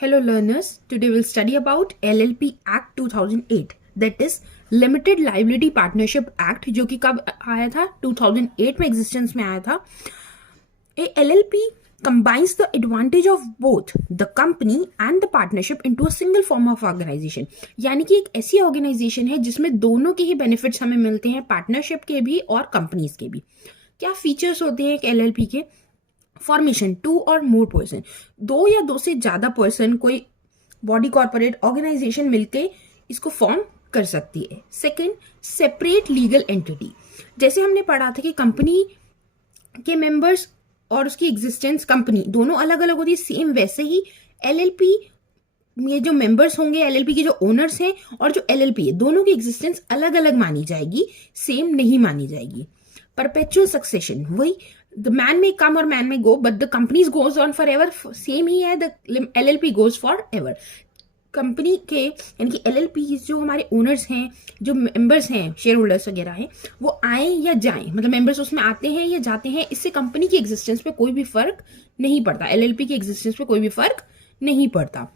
Hello learners, today we'll study about LLP Act 2008 that is Limited Liability Partnership Act जो कि कब आया था 2008 में एग्जिस्टेंस में आया था. A LLP combines the advantage of both the company and the partnership into a single form of organization. यानी कि एक ऐसी ऑर्गेनाइजेशन है जिसमें दोनों के ही बेनिफिट्स हमें मिलते हैं, पार्टनरशिप के भी और कंपनीज के भी. क्या फीचर्स होते हैं एक LLP के? फॉर्मेशन 2 और मोर पर्सन, 2 या 2 से ज्यादा पर्सन कोई बॉडी कॉर्पोरेट ऑर्गेनाइजेशन मिलके इसको फॉर्म कर सकती है. Second, separate legal entity. जैसे हमने पढ़ा था कि कंपनी के मेंबर्स और उसकी एग्जिस्टेंस कंपनी दोनों अलग अलग होती है, सेम वैसे ही LLP ये जो मेंबर्स होंगे, LLP के जो ओनर्स हैं और जो LLP है, दोनों की एग्जिस्टेंस अलग अलग मानी जाएगी, सेम नहीं मानी जाएगी. परपेचुअल सक्सेशन, वही द मैन में कम और men may go but the companies goes on for ever, same ही है, the LLP goes for ever. Company के यानी कि LLP जो हमारे ओनर्स हैं, जो मेंबर्स हैं, शेयर होल्डर्स वगैरह हैं, वो आए या जाएं, मतलब मेंबर्स उसमें आते हैं या जाते हैं, इससे कंपनी की एग्जिस्टेंस पे कोई भी फर्क नहीं पड़ता, LLP की एग्जिस्टेंस पे कोई भी फर्क नहीं पड़ता.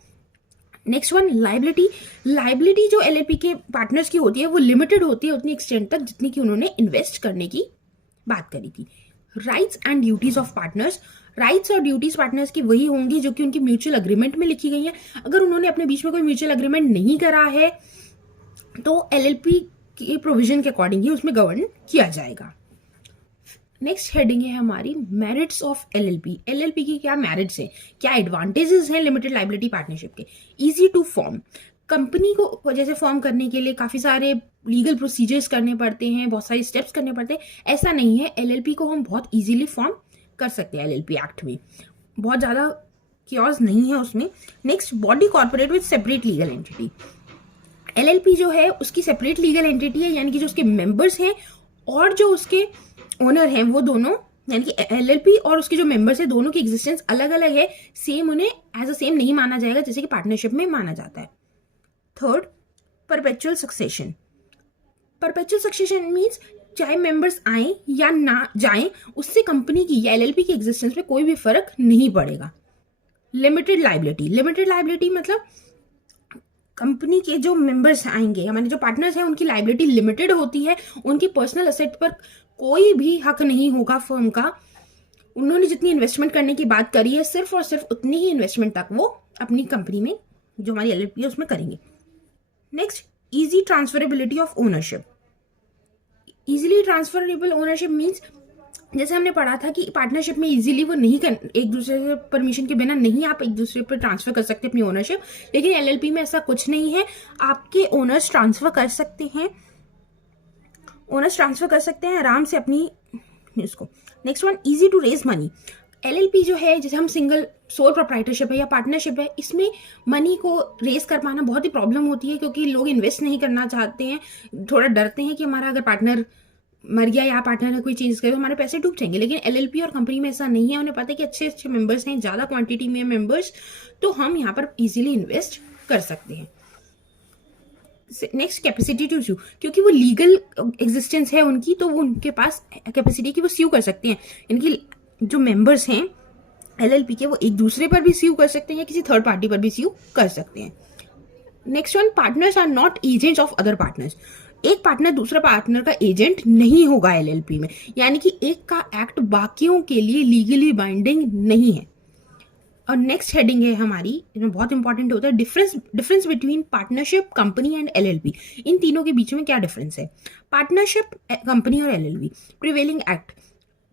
Next one, liability. लाइबिलिटी जो LLP के पार्टनर्स की होती है वो लिमिटेड होती है उतनी एक्सटेंट तक जितनी कि उन्होंने इन्वेस्ट करने की बात करी थी. Rights and duties of partners. Rights और ड्यूटीज पार्टनर्स की वही होंगी जो कि उनकी म्यूचुअल अग्रीमेंट में लिखी गई है. अगर उन्होंने अपने बीच में कोई म्यूचुअल अग्रीमेंट नहीं करा है तो LLP के प्रोविजन के अकॉर्डिंग ही उसमें गवर्न किया जाएगा. नेक्स्ट हेडिंग है हमारी मेरिट्स ऑफ LLP. LLP की क्या मेरिट्स हैं, क्या एडवांटेजेस हैं लिमिटेड लाइबिलिटी पार्टनरशिप के? Easy to form. कंपनी को जैसे फॉर्म करने के लिए काफी सारे लीगल प्रोसीजर्स करने पड़ते हैं, बहुत सारे स्टेप्स करने पड़ते हैं. ऐसा नहीं है, LLP को हम बहुत इजीली फॉर्म कर सकते हैं. LLP एक्ट में बहुत ज्यादा क्योज नहीं है उसमें. Next, body corporate with separate legal entity. LLP जो है उसकी सेपरेट लीगल एंटिटी है, यानी कि जो उसके मेंबर्स हैं और जो उसके ओनर हैं वो दोनों, यानी कि LLP और उसके जो मेंबर्स हैं दोनों की एग्जिस्टेंस अलग अलग है, सेम उन्हें एज अ सेम नहीं माना जाएगा जैसे कि पार्टनरशिप में माना जाता है. Third, perpetual succession. Perpetual succession means चाहे मेंबर्स आए या ना जाएं, उससे कंपनी की या LLP की एग्जिस्टेंस में कोई भी फर्क नहीं पड़ेगा. Limited liability. लिमिटेड लाइबिलिटी मतलब कंपनी के जो मेंबर्स आएंगे, हमारे जो पार्टनर्स हैं, उनकी लाइबिलिटी लिमिटेड होती है, उनकी पर्सनल असेट पर कोई भी हक नहीं होगा फर्म का. उन्होंने जितनी इन्वेस्टमेंट करने की बात करी है सिर्फ और सिर्फ उतनी ही इन्वेस्टमेंट तक वो अपनी कंपनी में जो हमारी LLP है उसमें करेंगे. Next, easy transferability of ownership. Easily transferable ownership means जैसे हमने पढ़ा था कि पार्टनरशिप में इजीली वो नहीं कर, एक दूसरे से परमिशन के बिना नहीं आप एक दूसरे पर ट्रांसफर कर सकते अपनी ओनरशिप, लेकिन LLP में ऐसा कुछ नहीं है. आपके ओनर्स ट्रांसफर कर सकते हैं, ओनर्स ट्रांसफर कर सकते हैं आराम से अपनी इसको. Next one, easy to raise money. LLP जो है, जैसे हम सिंगल सोल प्रोप्राइटरशिप है या पार्टनरशिप है, इसमें मनी को रेस कर पाना बहुत ही प्रॉब्लम होती है क्योंकि लोग इन्वेस्ट नहीं करना चाहते हैं, थोड़ा डरते हैं कि हमारा अगर पार्टनर मर गया या पार्टनर ने कोई चीज करे तो हमारे पैसे डूब जाएंगे. लेकिन LLP और कंपनी में ऐसा नहीं है, उन्हें पता है कि अच्छे अच्छे मेंबर्स हैं, ज्यादा क्वांटिटी में मेंबर्स, तो हम यहाँ पर इजीली इन्वेस्ट कर सकते हैं. नेक्स्ट, कैपेसिटी टू स्यू. क्योंकि वो लीगल एग्जिस्टेंस है उनकी, तो वो उनके पास कैपेसिटी की वो स्यू कर सकते हैं. इनकी जो मेंबर्स हैं LLP के, वो एक दूसरे पर भी स्यू कर सकते हैं या किसी थर्ड पार्टी पर भी स्यू कर सकते हैं. Next one, partners are not agents of other partners. एक पार्टनर दूसरा पार्टनर का एजेंट नहीं होगा LLP में, यानी कि एक का एक्ट बाकियों के लिए लीगली बाइंडिंग नहीं है. और नेक्स्ट हेडिंग है हमारी, इसमें बहुत इंपॉर्टेंट होता है difference between partnership, company and LLP. इन तीनों के बीच में क्या डिफरेंस है? पार्टनरशिप, कंपनी और LLP. Prevailing act.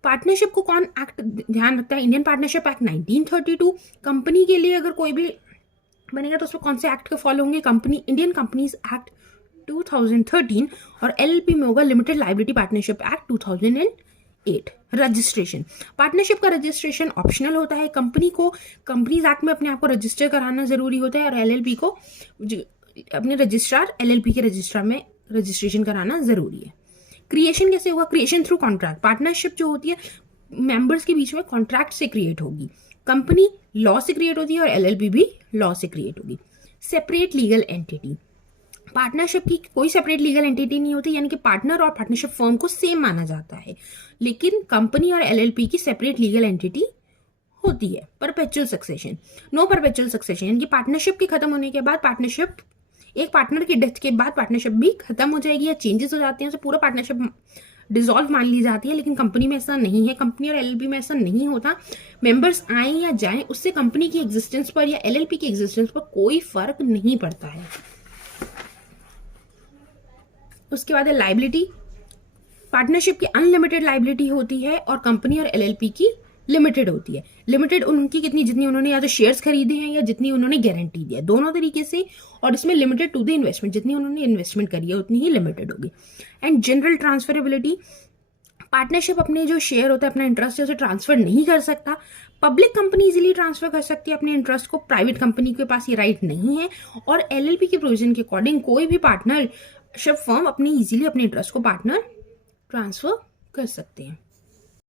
पार्टनरशिप को कौन एक्ट ध्यान रखता है? Indian partnership act 1932. कंपनी के लिए अगर कोई भी बनेगा तो उसमें कौन से एक्ट का फॉलो होंगे? Company Indian companies act 2013. और LLP में होगा limited liability partnership act 2008. Registration. Partnership का रजिस्ट्रेशन ऑप्शनल होता है. कंपनी को कंपनीज एक्ट में अपने आप को रजिस्टर कराना जरूरी होता है और LLP को अपने रजिस्ट्रार LLP के रजिस्ट्रार में रजिस्ट्रेशन कराना जरूरी है. क्रिएशन कैसे होगा? Creation through contract. पार्टनरशिप जो होती है मेंबर्स के बीच में कॉन्ट्रैक्ट से क्रिएट होगी. कंपनी लॉ से क्रिएट होती है और LLP भी लॉ से क्रिएट होगी. Separate legal entity. पार्टनरशिप की कोई सेपरेट लीगल एंटिटी नहीं होती, यानी कि पार्टनर और पार्टनरशिप फर्म को सेम माना जाता है, लेकिन कंपनी और LLP की सेपरेट लीगल एंटिटी होती है perpetual succession. No perpetual succession यानी कि पार्टनरशिप के खत्म होने के बाद पार्टनरशिप, एक पार्टनर की डेथ के बाद पार्टनरशिप भी खत्म हो जाएगी या चेंजेस हो जाते हैं, तो पूरा पार्टनरशिप डिसॉल्व मान ली जाती है। लेकिन कंपनी में ऐसा नहीं है, कंपनी और एलएलपी में ऐसा नहीं होता। मेंबर्स आए या जाएं उससे कंपनी की एग्जिस्टेंस पर या एलएलपी की एग्जिस्टेंस पर कोई फर्क नहीं पड़ता है। उसके बाद है लायबिलिटी। पार्टनरशिप की अनलिमिटेड लायबिलिटी होती है और कंपनी और एलएलपी की लिमिटेड होती है। लिमिटेड उनकी कितनी, जितनी उन्होंने या तो शेयर्स खरीदे हैं या जितनी उन्होंने गारंटी दिया, दोनों तरीके से। और इसमें लिमिटेड टू द इन्वेस्टमेंट, जितनी उन्होंने इन्वेस्टमेंट करी है उतनी ही लिमिटेड होगी। एंड जनरल ट्रांसफरेबिलिटी, पार्टनरशिप अपने जो शेयर होता है, अपना इंटरेस्ट है, उसे ट्रांसफर नहीं कर सकता। पब्लिक कंपनी इजीली ट्रांसफर कर सकती है अपने इंटरेस्ट को, प्राइवेट कंपनी के पास ये राइट नहीं है। और एलएलपी के प्रोविजन के अकॉर्डिंग कोई भी पार्टनरशिप फर्म इजीली अपने इंटरेस्ट को पार्टनर ट्रांसफर कर सकते हैं।